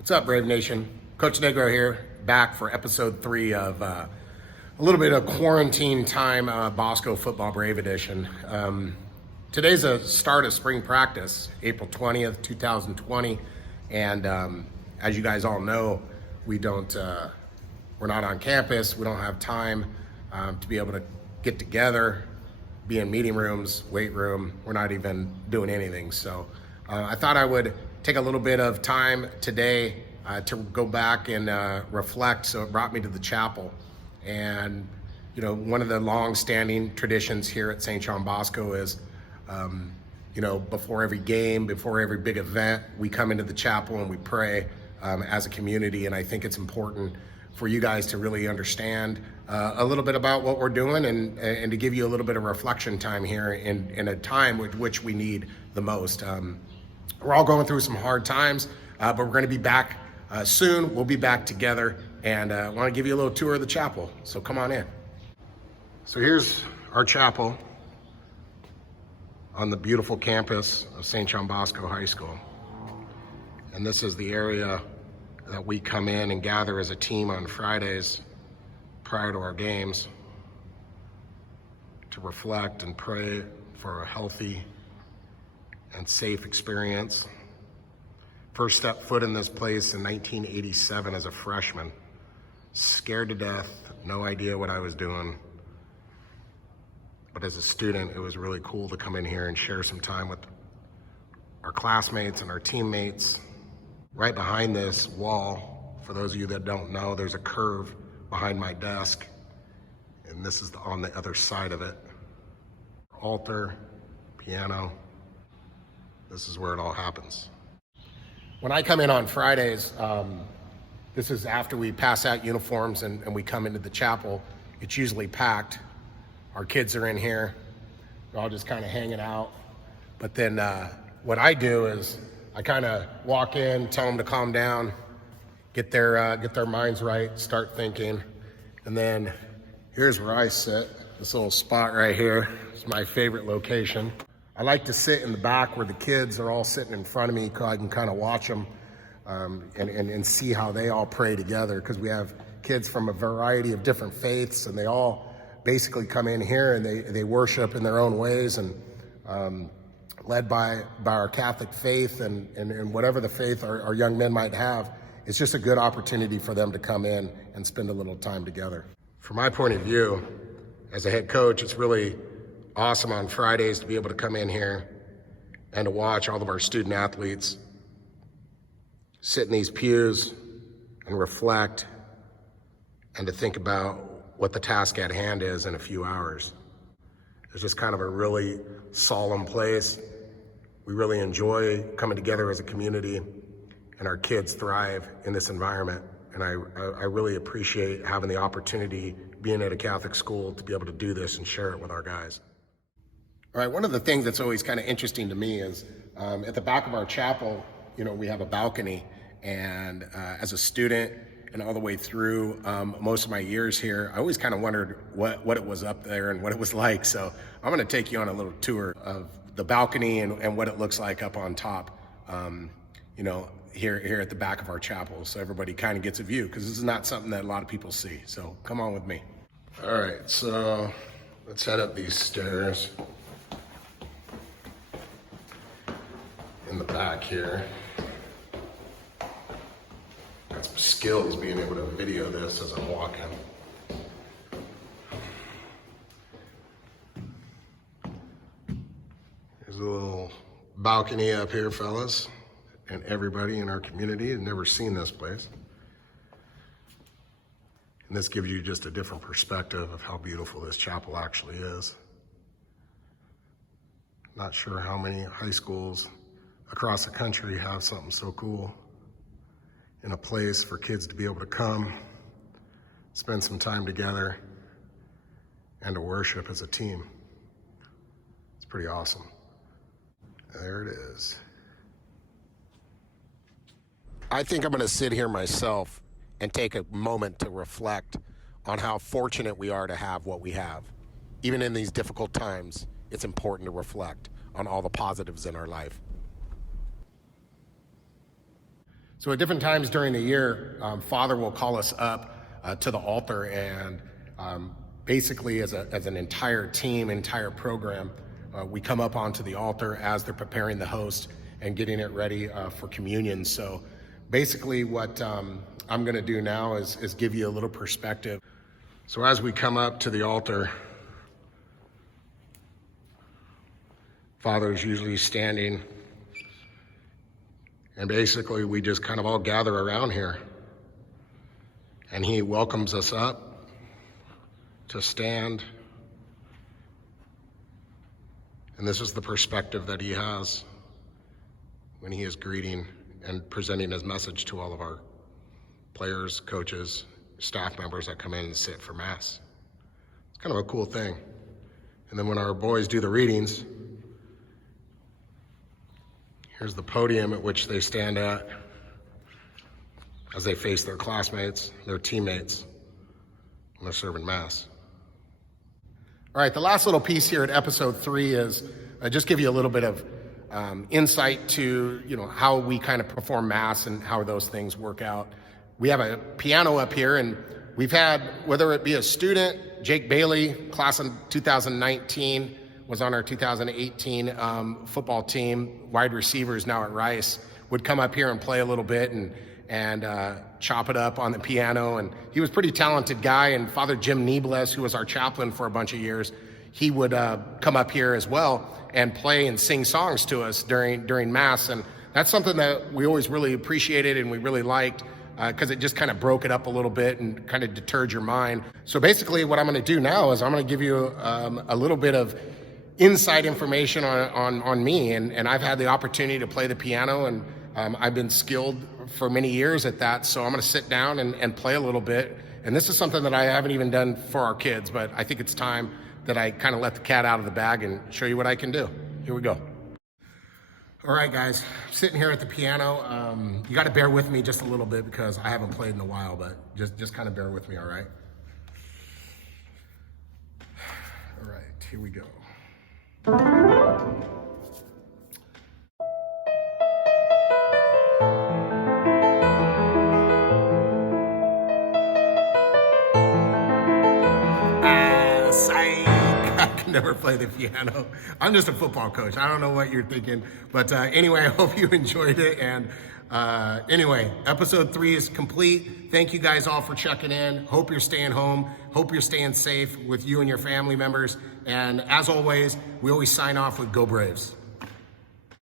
What's up, Brave Nation? Coach Negro here, back for episode 3 of a little bit of quarantine time Bosco Football Brave Edition. Today's a start of spring practice, April 20th, 2020, and as you guys all know, we're not on campus. We don't have time to be able to get together, be in meeting rooms, weight room. We're not even doing anything. So I thought I would take a little bit of time today to go back and reflect. So it brought me to the chapel. And, you know, one of the long-standing traditions here at St. John Bosco is, you know, before every game, before every big event, we come into the chapel and we pray as a community. And I think it's important for you guys to really understand a little bit about what we're doing and to give you a little bit of reflection time here in a time which we need the most. We're all going through some hard times, but we're going to be back soon. We'll be back together, and I want to give you a little tour of the chapel. So come on in. So here's our chapel on the beautiful campus of St. John Bosco High School. And this is the area that we come in and gather as a team on Fridays prior to our games to reflect and pray for a healthy and safe experience. First step foot in this place in 1987 as a freshman. Scared to death, no idea what I was doing. But as a student, it was really cool to come in here and share some time with our classmates and our teammates. Right behind this wall, for those of you that don't know, there's a curve behind my desk, and this is on the other side of it. Altar, piano. This is where it all happens. When I come in on Fridays, this is after we pass out uniforms and we come into the chapel. It's usually packed. Our kids are in here. They're all just kind of hanging out. But then what I do is I kind of walk in, tell them to calm down, get their minds right, start thinking. And then here's where I sit. This little spot right here is my favorite location. I like to sit in the back where the kids are all sitting in front of me, so I can kind of watch them and see how they all pray together, because we have kids from a variety of different faiths, and they all basically come in here and they worship in their own ways, and led by our Catholic faith and whatever the faith our young men might have. It's just a good opportunity for them to come in and spend a little time together. From my point of view, as a head coach, it's really awesome on Fridays to be able to come in here and to watch all of our student athletes sit in these pews and reflect and to think about what the task at hand is in a few hours. It's just kind of a really solemn place. We really enjoy coming together as a community, and our kids thrive in this environment. And I really appreciate having the opportunity, being at a Catholic school, to be able to do this and share it with our guys. All right, one of the things that's always kind of interesting to me is at the back of our chapel, you know, we have a balcony, and as a student and all the way through most of my years here, I always kind of wondered what it was up there and what it was like. So I'm gonna take you on a little tour of the balcony and what it looks like up on top, you know, here at the back of our chapel, so everybody kind of gets a view, because this is not something that a lot of people see. So come on with me. All right, so let's head up these stairs. In the back here. Got some skills being able to video this as I'm walking. There's a little balcony up here, fellas, and everybody in our community has never seen this place. And this gives you just a different perspective of how beautiful this chapel actually is. Not sure how many high schools across the country have something so cool, in a place for kids to be able to come, spend some time together, and to worship as a team. It's pretty awesome. There it is. I think I'm gonna sit here myself and take a moment to reflect on how fortunate we are to have what we have. Even in these difficult times, it's important to reflect on all the positives in our life. So at different times during the year, Father will call us up to the altar, and basically as an entire team, entire program, we come up onto the altar as they're preparing the host and getting it ready for communion. So basically what I'm gonna do now is give you a little perspective. So as we come up to the altar, Father's usually standing, and basically we just kind of all gather around here, and he welcomes us up to stand. And this is the perspective that he has when he is greeting and presenting his message to all of our players, coaches, staff members that come in and sit for Mass. It's kind of a cool thing. And then when our boys do the readings, here's the podium at which they stand at as they face their classmates, their teammates, when they're serving Mass. All right, the last little piece here at episode 3 is just give you a little bit of insight to how we kind of perform Mass and how those things work out. We have a piano up here, and we've had, whether it be a student, Jake Bailey, class in 2019, was on our 2018 football team, wide receivers now at Rice, would come up here and play a little bit and chop it up on the piano. And he was a pretty talented guy. And Father Jim Niebles, who was our chaplain for a bunch of years, he would come up here as well and play and sing songs to us during Mass. And that's something that we always really appreciated and we really liked, because it just kind of broke it up a little bit and kind of deterred your mind. So basically what I'm going to do now is I'm going to give you a little bit of inside information on me. And I've had the opportunity to play the piano, and I've been skilled for many years at that. So I'm going to sit down and play a little bit. And this is something that I haven't even done for our kids, but I think it's time that I kind of let the cat out of the bag and show you what I can do. Here we go. All right, guys, I'm sitting here at the piano. You got to bear with me just a little bit because I haven't played in a while, but just kind of bear with me, all right? All right, here we go. Never play the piano. I'm just a football coach. I don't know what you're thinking, but anyway, I hope you enjoyed it. And anyway, episode 3 is complete. Thank you guys all for checking in. Hope you're staying home. Hope you're staying safe with you and your family members. And as always, we always sign off with Go Braves.